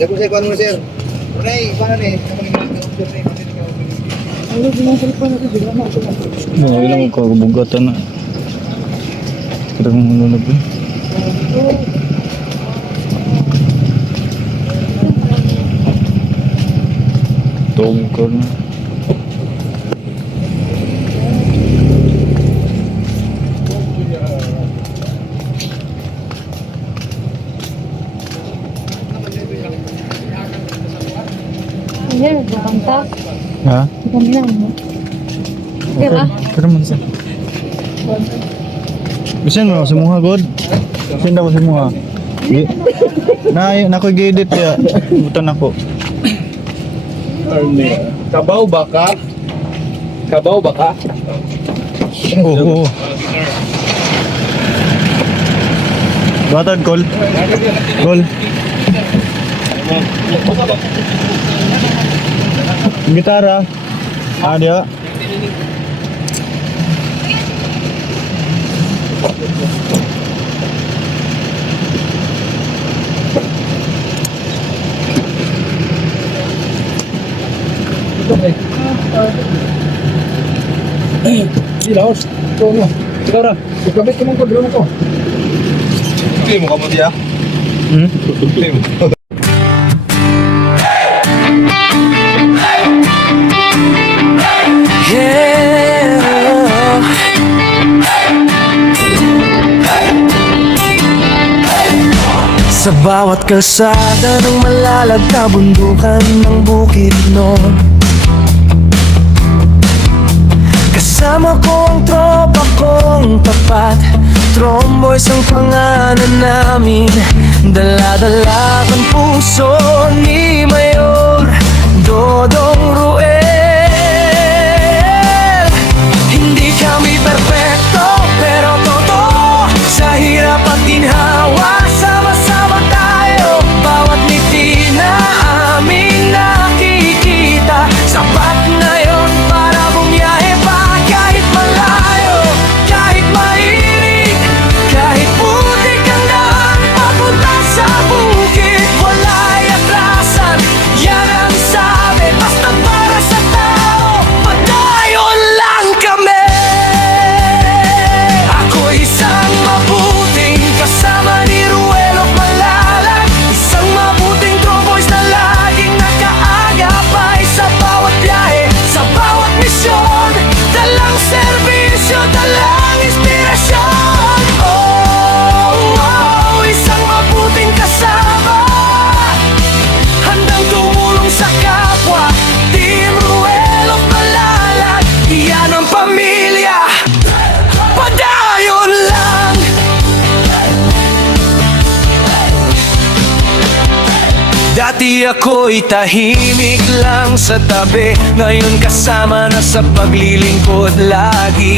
Dapat saya kuan mo sir. Nay, paano ni? Mga ilang kagubugatan na. Kadang manunod eh. Tawag ka na. Ayan, nakanta. Ha? Kami lang mo. Okay ba? Pero man siya. Bisan mo, simuha god. Sinda mo simuha. Nakoy gidit ya. Butan ako. Kabaw ba ka? Kabaw ba ka? Oo. Batad, Col. Col. Gitara. Ada. Sila, os. Ito mo. Ikaw na. Ikabit ko mong kodro na to. Tukli mo ka mo diya? Tukli mo. Sa bawat kalsada ng malalag na bundukan ng bukid noon, kasama ko ang tropa kong tapat. Tromboys ang pangalan namin, dala-dala ang puso ni Mayor Dodong Ruel. Hindi kami perfecto, pero totoo, sa hirap at ginhawa, sama-sama tayo. Bawat ngiti na aming nakikita, sapat na yon para bumiyahe pa. Kahit malayo, kahit mainit, kahit putik ang daan papunta sa bukid, wala'y atrasan, yan ang sabi. Basta para sa tao, padayon lang kami. Ako isang mabuting kasama ni Ruelo Malalag, isang mabuting tromboys na laging nakaagapay sa bawat biyahe, sa bawat misyon. Dalang serbisyo, dalang inspirasyon. Oh, oh, isang mabuting kasama, handang tumulong sa kapwa. Team Ruelo Malalag, iyan ang pamilya. Padayon lang. Dati ako'y tahimik lang sa tabi, ngayon kasama na sa paglilingkod lagi.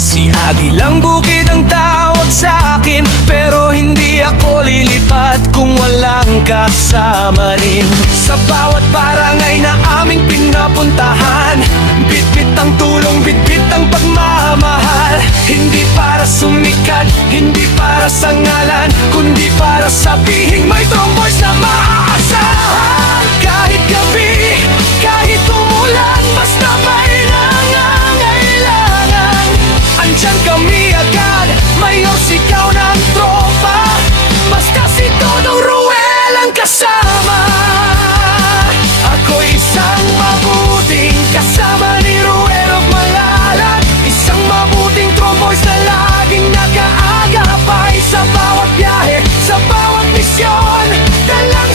Si Agilang Bukid ang tawag sa akin, pero hindi ako lilipat kung walang kasama rin. Sa bawat barangay na aming pinapuntahan, bitbit ang tulong, bitbit ang pagmamahal. Hindi para sumikat, hindi para sa ngalan, kundi para sabihin may tromboys na maaasahan. Kahit gabi, kahit umulan, basta may nangangailangan, andyan kami agad. Mayor, sigaw ng tropa, basta si Dodong Ruel ang kasama. Ako isang mabuting kasama ni Ruel Malalag, isang mabuting tromboys na laging nakaagapay sa bawat biyahe, sa bawat misyon. Dalang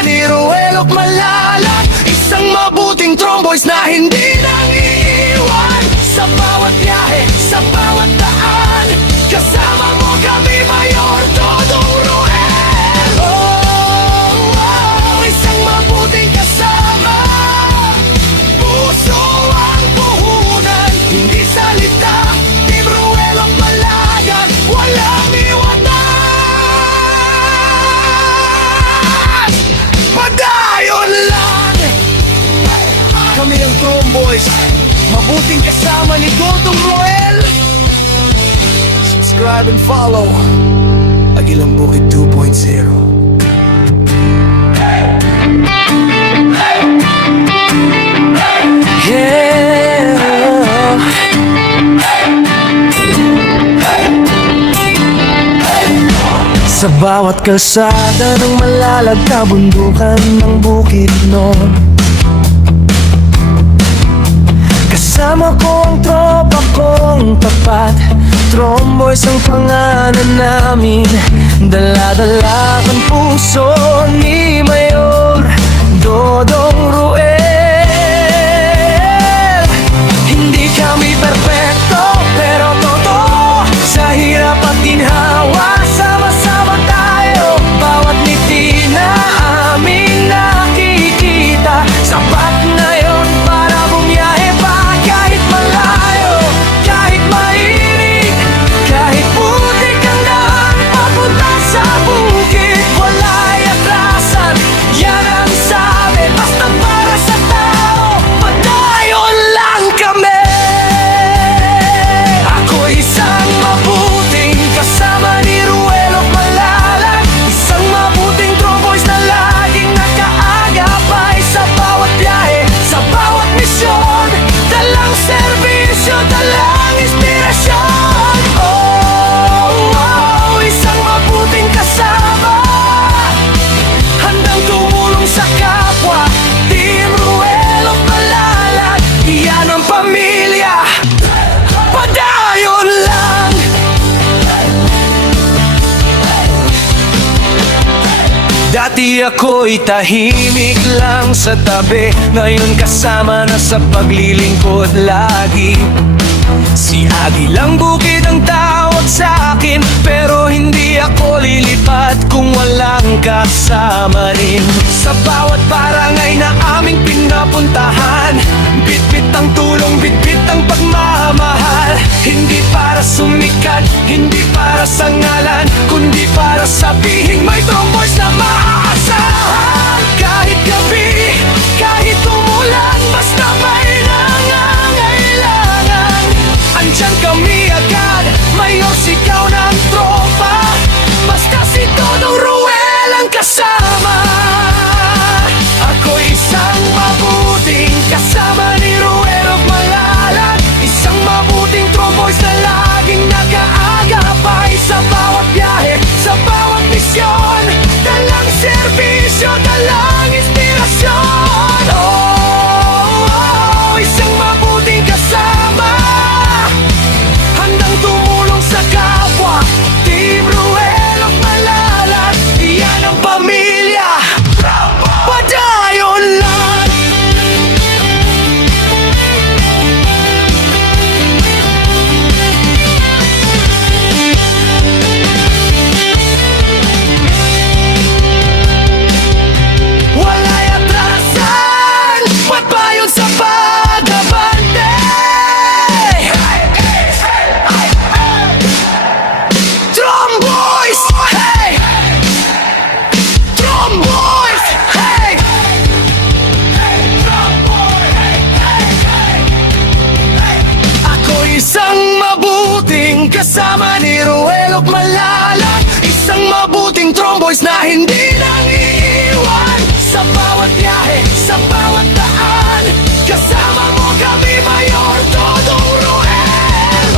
kasama ni Ruel at Malalag. Isang mabuting tromboys na hindi nang iiwan sa bawat biyahe, sa bawat daan. Kasama mo kami, Mayor Dodong Ruel. Isang mabuting kasama. Puso ang puhunan, hindi salita. Team Ruel at Malalag, walang iwanan. Padayon lang. Kami ang Tromboys, mabuting kasama ni Dodong Ruel. Subscribe and follow Agilang Bukid 2.0. Sa bawat kalsada ng Malalag, kabundukan ng Bukidnon, kasama ko ang tropa kong tapat. Tromboys ang pangalan namin, dala-dala ang puso ni Mayor Dodong Ruel. Hindi kami perfecto, pero totoo. Sa hirap at ginhawa, sama-sama tayo. Bawat ngiti na aming nakikita, sapat na yon para bumiyahe pa. Kahit malayo, kahit mainit, kahit putik ang daan papunta sa bukid, wala'y atrasan. Yan ang sabi, basta para sa tao, padayon lang kami. Ako'y isang mabuting kasama ni Ruel at Malalag. Isang mabuting Tromboys na laging nakaagapay sa bawat biyahe, sa bawat misyon. Dalang serbisyo, dalang inspirasyon. Isang mabuting kasama, handang tumulong sa kapwa. Team Ruel at Malalag, iyan ang pamilya. Padayon lang. Dati ako'y tahimik lang sa tabi, ngayon kasama na sa paglilingkod lagi. Si Agilang Bukid ang tawag sa akin, pero hindi ako lilipat kung walang kasama rin. Sa bawat barangay na aming pinapuntahan, bitbit ang tulong, bitbit ang pagmamahal. Hindi para sumikat, hindi para sa ngalan, kundi para sabihin may Tromboys na maaasahan. Kahit gabi, kahit umulan, basta may nangangailangan, andyan kami agad. Mayor, sigaw ng tropa, basta si Dodong Ruel ang kasama. Ako'y isang mabuting kasama ni Ruel at Malalag. Isang mabuting Tromboys na laging nag-aagapay sa bawat biyahe, sa bawat misyon. Dalang serbisyo, dalang inspirasyon. Isang mabuting kasama, handang tumulong sa kapwa. Team Ruel at Malalag, iyan ang pamilya. Padayon lang. Wala'y atrasan, ba't ba yun sa pag-abante? Tromboys! Hey! Tromboys! Hey! Ako'y isang mabuting kasama ni Ruel at Malalag. Isang mabuting Tromboys na hindi nang iiwan sa bawat biyahe, sa bawat daan. Kasama mo kami, Mayor Dodong Ruel.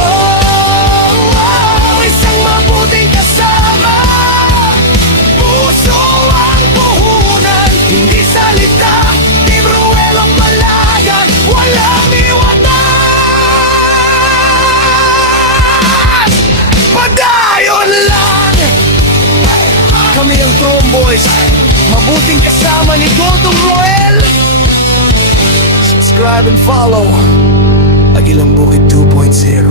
Isang mabuting kasama. Puso ang puhunan, hindi salita. Team Ruel at Malalag, walang iwanan. Padayon lang. Kami ang Tromboys, mabuting kasama ni Dodong Roel. Subscribe and follow Agilang Bukid 2.0.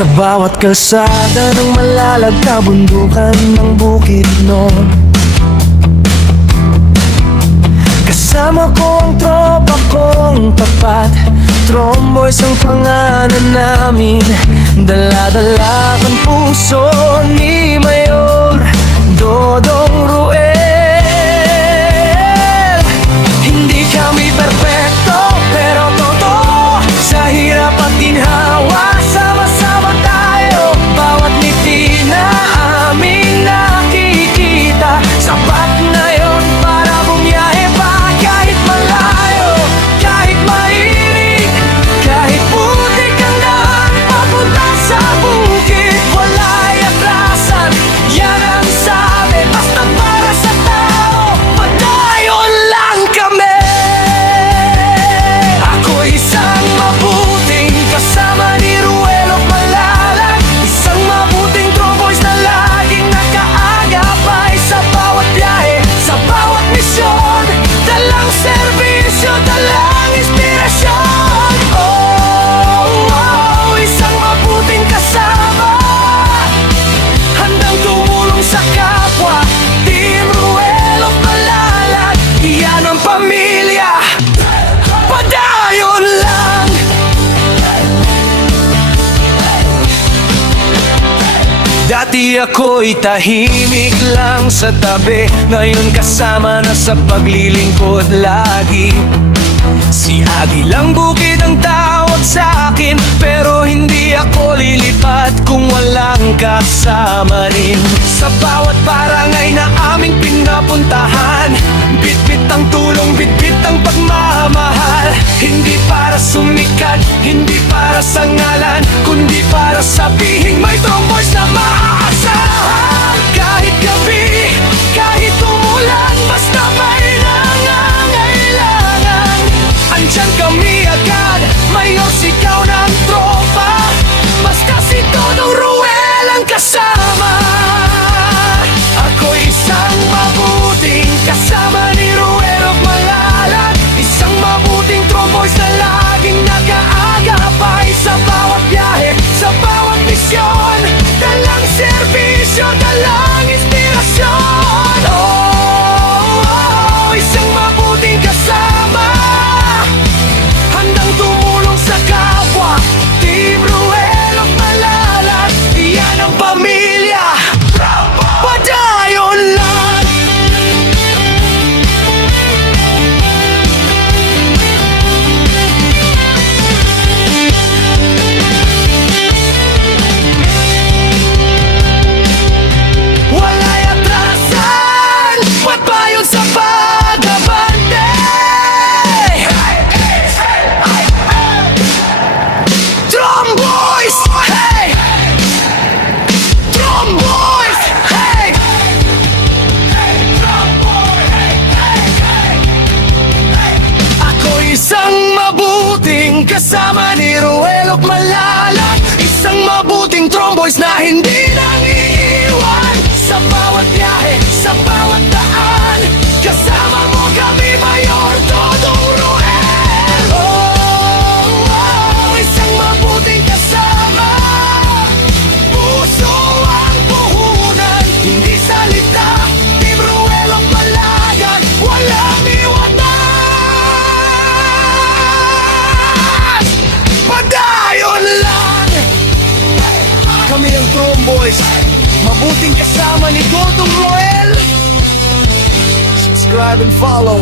Sa bawat kalsada ng malalag kabundukan ng Bukidnon, kasama ko ang tropa kong tapat. Tromboys ang pangalan namin, dala-dala ang puso ni Mayor Dodong Roel. Hindi kami perpekto pero totoo, sa hirap at ginhawa sama-sama tayo. Bawat ngiti na aming nakikita, sapat na yon para bumiyahe pa. Kahit malayo, kahit mainit, kahit putik ang daan papunta sa bukid, wala'y atrasan, yan ang sabi. Basta para sa tao, padayon lang kami. Ako isang mabuting kasama ni Ruel of Malalag, isang mabuting tromboys na laging nakaagapay sa bawat biyahe, sa bawat misyon. Dalang serbisyo, dalang inspirasyon. Oh, oh, isang mabuting kasama, handang tumulong sa kapwa. Team Ruel of Malalag, iyan ang pamilya. Padayon lang. Dati ako'y tahimik lang sa tabi, ngayon kasama na sa paglilingkod lagi. Si Agilang Bukid ang tawag sa akin, pero hindi ako lilipat kung walang kasama rin. Sa bawat barangay na aming pinapuntahan, bitbit ang tulong, bitbit ang pagmamahal. Hindi para sumikat, hindi para sa ngalan, kundi para sabihin may tromboys na maaasahan. Kahit gabi, kahit umulan, basta may nangangailangan, andyan kami agad. Mayor, sigaw ng tropa, basta si Dodong Roel ang kasama. Ako isang mabuting kasama ni Ruel of Malalag, isang mabuting tromboys na laging nakaagapay sa bawat biyahe, sa bawat misyon. Dalang serbisyo, dalang inspirasyon. Oh, oh, isang mabuting kasama, handang tumulong sa kapwa. Team Ruel of Malalag, iyan ang pamilya. Padayon lang. Wala'y atrasan, pagpayon sa pag-abante. Tromboys, hey! Tromboys, hey! Ako isang mabuting kasama ni Ruel of Malalag, isang mabuting tromboys na hindi nang iiwan. Sa bawat biyahe, sa bawat daan, kasama mo kami, Mayor Dodong Roel. Oh, oh, isang mabuting kasama, puso ang puhunan, hindi salita. Team Ruel of Malalag, walang iwanan. Padayon lang. Kami ang Tromboys, mabuting kasama ni Dodong Roel. Subscribe and follow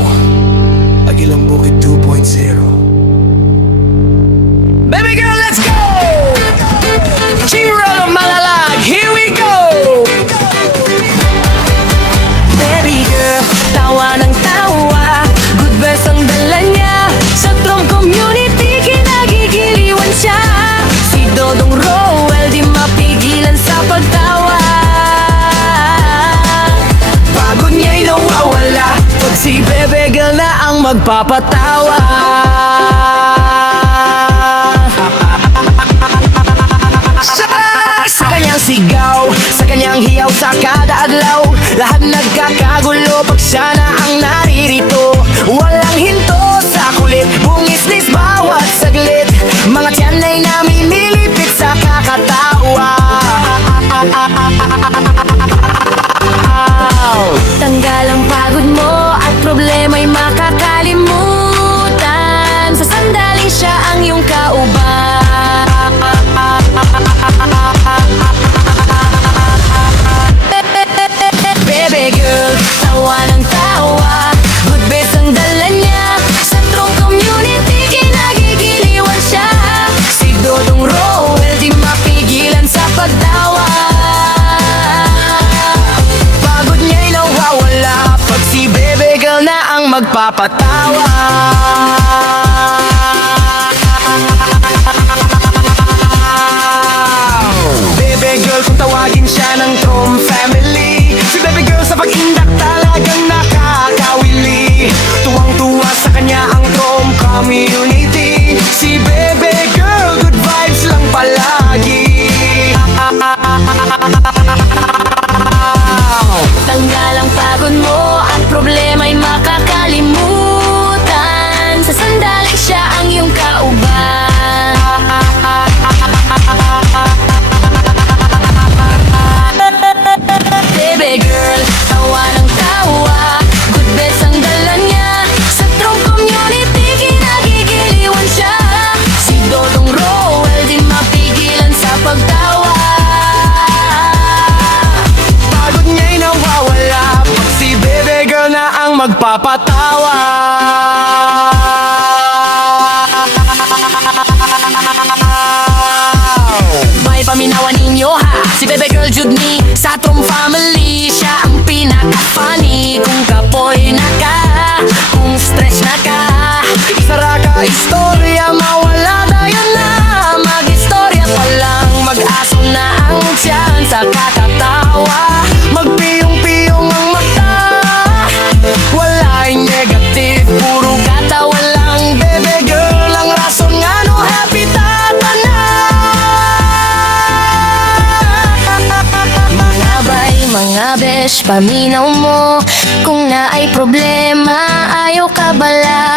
Agilang Bukid 2.0. Baby girl, let's go! Chiro of Malalag, here we go! Baby girl, tawa ng tawa, good vibes ang dala niya. Sa Trom community, kinagigiliwan siya. Si Dodong Roel, di mapigilan sa pagtawa. Pagod niya'y nawawala Bebe girl na ang magpapatawa. Sa kanyang sigaw, sa kanyang hiyaw sa kada adlaw, lahat nagkakagulo pag siya na ang naririto. Walang hinto sa kulit, bungisnis bawat saglit, mga tiyan ay namimilipit sa kakatawa. Tanggal ang pagod mo at problema'y makakalimutan, sa sandaling siya ang iyong kauban. Bebe girl, tawa ng tawa, good best ang dala niya, sa Trong community kinagigiliwan siya. Si Dodong Roel di mapigilan sa pagtawa, pagod niya'y nawawala pag si Bebe girl na ang magpapatawa. Bebe girl, kung tawagin siya ng Trom family, si Bebe girl sa pag-indak talagang nakakawili. Tuwang-tuwa sa kanya ang Trom community, si Bebe girl, good vibes lang palagi. Tanggal ang pagod mo at problema'y makakalimutan, sa sandaling siya ang iyong kauban. Bebe girl, tawa ng tawa, good best ang dala niya, sa Trong community kinagigiliwan siya. Si Dodong Roel di mapigilan sa pagtawa, pagod niya'y nawawala pag si Bebe girl na ang magpapatawa. May paminawan ninyo ha, si Bebe girl jud ni sa Trom family, siya ang pinaka-funny. Kung kapoy na ka, kung stress na ka, sara ka istorya, mawala dayon na. Mag-istorya pa lang, mag-aso na ang tiyan sa kakatawa, magpiyong-piyong ang mata, wala'y negative, puro katawa lang. Bebe girl ang rason nga no happy tata na. Mga bay, mga besh, paminaw mo, kung na ay problema ayaw ka bala.